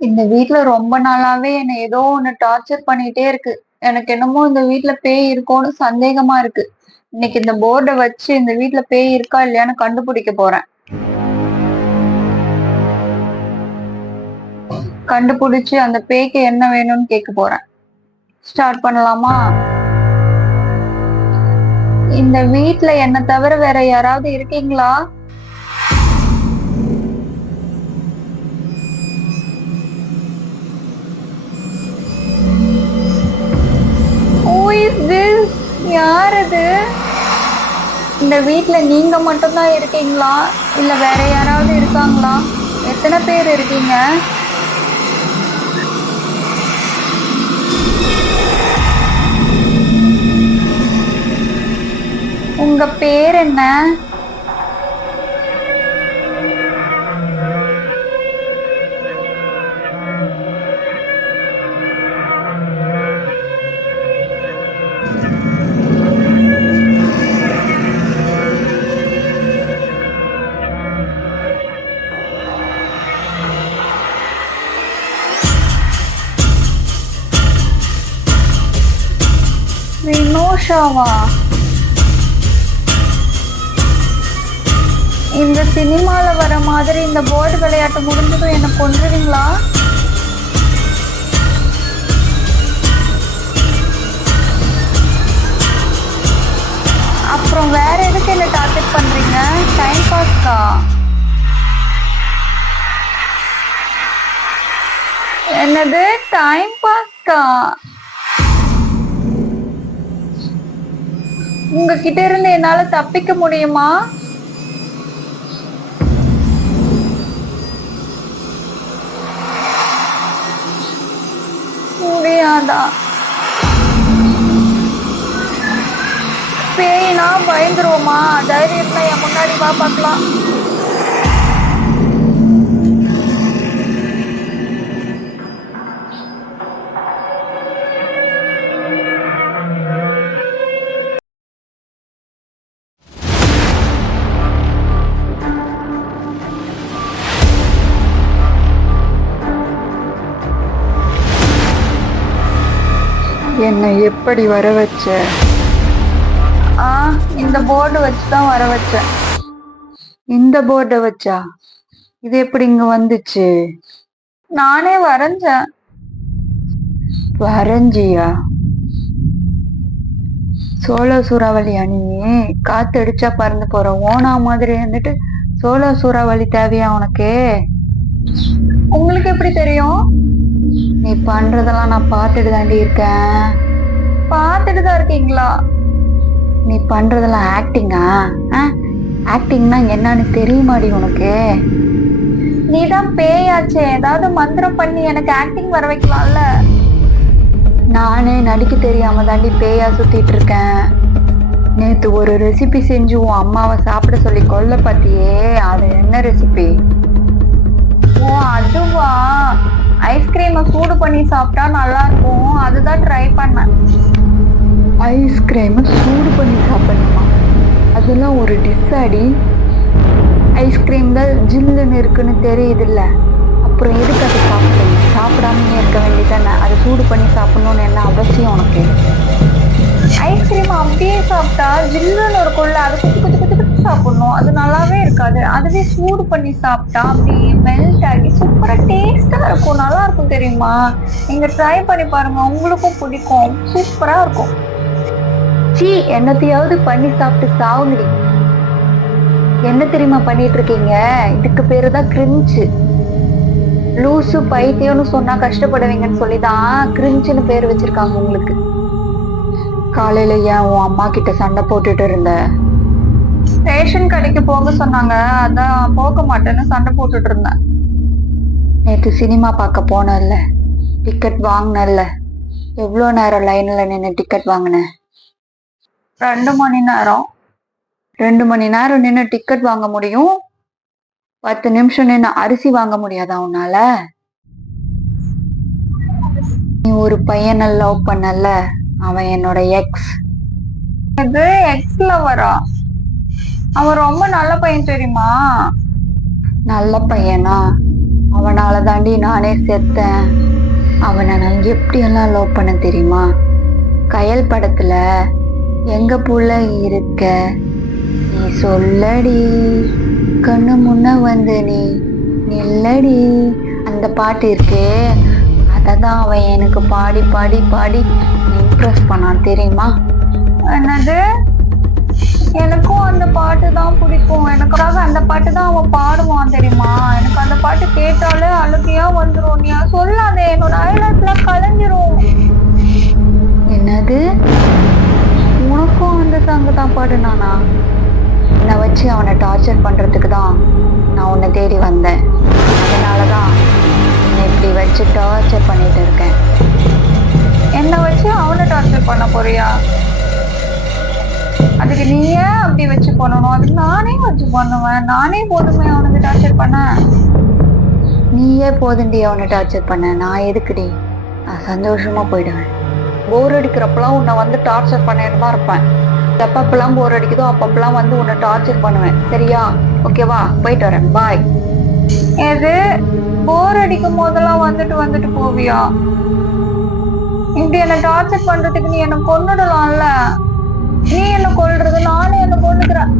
இந்த வீட்ல ரொம்ப நாளாவே என்ன ஏதோ ஒண்ணு டார்ச்சர் பண்ணிட்டே இருக்கு. எனக்கு என்னமோ இந்த வீட்ல பேய் இருக்கோன்னு சந்தேகமா இருக்கு. இன்னைக்கு இந்த போர்ட வச்சு இந்த வீட்ல பேய் இருக்கா இல்லையான்னு கண்டுபிடிக்க போறேன். கண்டுபிடிச்சு அந்த பேய்க்கு என்ன வேணும்னு கேட்க போறேன். ஸ்டார்ட் பண்ணலாமா? இந்த வீட்ல என்ன தவிர வேற யாராவது இருக்கீங்களா? யார் அது? இந்த வீட்ல நீங்க மட்டும்தான் இருக்கீங்களா இல்ல வேற யாராவது இருக்காங்களா? எத்தனை பேர் இருக்கீங்க? உங்க பேர் என்ன? வினோஷாவா? இந்த சினிமால வர மாதிரி இந்த போர்டு விளையாட்டு முடிஞ்சதும் என்ன கொன்றுவீங்களா? அப்புறம் வேற எதுக்கு என்ன டார்கெட் பண்றீங்க? டைம் பாஸ்க்கா? என்னது டைம் பாஸ்க்கா? உங்ககிட்ட இருந்து என்னால தப்பிக்க முடியுமா? முடியாதா? பேய்னா பயந்துருவோமா? தைரியம் இருந்தா என் முன்னாடி வா பார்க்கலாம். என்னை எப்படி வர வச்ச? இந்த போர்டு வச்சுதான் வர வச்சேன். இந்த போர்டை வச்சா? இது எப்படி இங்க வந்துச்சு? நானே வரைஞ்சேன். வரைஞ்சியா? சோழ சூறாவளியா நீ? காத்தடிச்சா பறந்து போற ஓனா மாதிரி வந்துட்டு சோழ சூறாவளி தேவையா உனக்கு? உங்களுக்கு எப்படி தெரியும்? நீ பண்றதெல்லாம் நான் பார்த்துட்டு தாண்டி இருக்கேன். பார்த்துட்டு தான் இருக்கீங்களா? நீ பண்றதெல்லாம் ஆக்டிங்கா? ஆக்டிங்னா என்னன்னு தெரியுமாடி உனக்கு? நீதான் பேயாச்சே, ஏதாவது மந்திரம் பண்ணி எனக்கு ஆக்டிங் வர வைக்கலாம்ல. நானே நடிக்க தெரியாம தாண்டி பேயா சுத்திட்டு இருக்கேன். நேத்து ஒரு ரெசிபி செஞ்சு உன் அம்மாவை சாப்பிட சொல்லி கொல்ல பாத்தியே, அது என்ன ரெசிபி? ஓ அதுவா? ஐஸ்கிரீமை சூடு பண்ணி சாப்பிட்டா நல்லா இருக்கும், அதுதான் ட்ரை பண்ணேன். ஐஸ்கிரீமை சூடு பண்ணி சாப்பிடணுமா? அதெல்லாம் ஒரு டிஸ்ஸாடி. ஐஸ்கிரீம் தான் ஜில்லுன்னு இருக்குன்னு தெரியுதுல்ல, அப்புறம் எதுக்கு அதை சாப்பிடணும்? சாப்பிடாமயே இருக்க வேண்டியதானே. அதை சூடு பண்ணி சாப்பிடணும்னு என்ன அவசியம் உனக்கு? ஐஸ்கிரீம் அப்படியே சாப்பிட்டா ஜில்லுன்னு இருக்கும்ல, அது குத்து குத்து குத்து குத்து சாப்பிடணும், அது நல்லாவே இருக்காது. அதுவே சூடு பண்ணி சாப்பிட்டா அப்படியே மெல்ட் ஆகி சூப்பரா டேஸ்டா இருக்கும், நல்லா இருக்கும் தெரியுமா? நீங்க ட்ரை பண்ணி பாருங்க, உங்களுக்கும் பிடிக்கும், சூப்பரா இருக்கும். சீ, என்னத்தையாவது பண்ணி சாப்பிட்டு சாவுங்கடி. என்ன தெரியுமா பண்ணிட்டு இருக்கீங்க? இதுக்கு பேரு தான் கிரிஞ்சு. லூசு பைத்தியம்னு சொன்னா கஷ்டப்படுவீங்கன்னு சொல்லிதான் கிரிஞ்சுன்னு பேர் வச்சிருக்காங்க உங்களுக்கு. காலையில ஏன் உன் அம்மா கிட்ட சண்டை போட்டுட்டு இருந்த? ரேஷன் கடைக்கு போக சொன்னாங்க, அதான் போக மாட்டேன்னு சண்டை போட்டுட்டு இருந்தேன். நேற்று சினிமா பார்க்க போனல்ல, டிக்கெட் வாங்கினல்ல, எவ்வளோ நேரம் லைன்ல நின்று டிக்கெட் வாங்கின? 2 மணி நேரம். 2 மணி நேரம் நின்று டிக்கெட் வாங்க முடியும், 10 நிமிஷம் நின்று அரிசி வாங்க முடியாதா உன்னால? நீ ஒரு பையனை லவ் பண்ணல, அவன் என்னோட எக்ஸ். இது எக்ஸ் லவரா? அவன் ரொம்ப நல்ல பையன் தெரியுமா? நல்ல பையனா? அவனால தாண்டி நானே செத்தேன். அவனை நான் எப்படியெல்லாம் லவ் பண்ண தெரியுமா? கயல் படத்துல எங்க புள்ள இருக்க நீ சொல்லடி, கண்ணு முன்ன வந்து நீ நில்லடி, அந்த பாட்டு இருக்கே, அததான் அவன் எனக்கு பாடி பாடி பாடி இம்ப்ரெஸ் பண்ணான் தெரியுமா? என்னது? எனக்கும் அந்த பாட்டு தான் பிடிக்கும், எனக்காக அந்த பாட்டு தான் அவன் பாடுவான் தெரியுமா? எனக்கு அந்த பாட்டு கேட்டாலே அழுகையா வந்துடும். நீ சொல்லாதே, என்னோட ஐலாஸ்லாம் கலைஞ்சிரும். என்னது? உனக்கும் அந்த சாங்கு தான் பாடுனானா? என்னை வச்சு அவனை டார்ச்சர் பண்றதுக்கு தான் நான் உன்னை தேடி வந்தேன். அதனாலதான் என்னை இப்படி வச்சு டார்ச்சர் பண்ணிட்டு இருக்கேன். என்னை வச்சு அவனை டார்ச்சர் பண்ண போறியா? அதுக்கு நீ ஏன் அப்படி வச்சு பண்ணணும்? அதுக்கு நானே வச்சு பண்ணுவேன், நானே போதுமே அவனுக்கு டார்ச்சர் பண்ண. நீயே போதுண்டி அவனை டார்ச்சர் பண்ண, நான் எதுக்குடி? நான் சந்தோஷமா போயிடுவேன். போர் அடிக்கிறப்பெல்லாம் உன்னை வந்து டார்ச்சர் பண்ணிட்டு தான் இருப்பேன். எப்பப்பெல்லாம் போர் அடிக்குதோ அப்பப்பெல்லாம் வந்து உன்னை டார்ச்சர் பண்ணுவேன், சரியா? ஓகேவா? போயிட்டு வரேன், பாய். எது? போர் அடிக்கும் போதெல்லாம் வந்துட்டு வந்துட்டு போவியா? இப்படி என்ன டார்ச்சர் பண்றதுக்கு நீ என்ன கொன்னுடலாம்ல. நீ என்ன கொல்றது, நானே என்ன கொன்னுக்கிறேன்.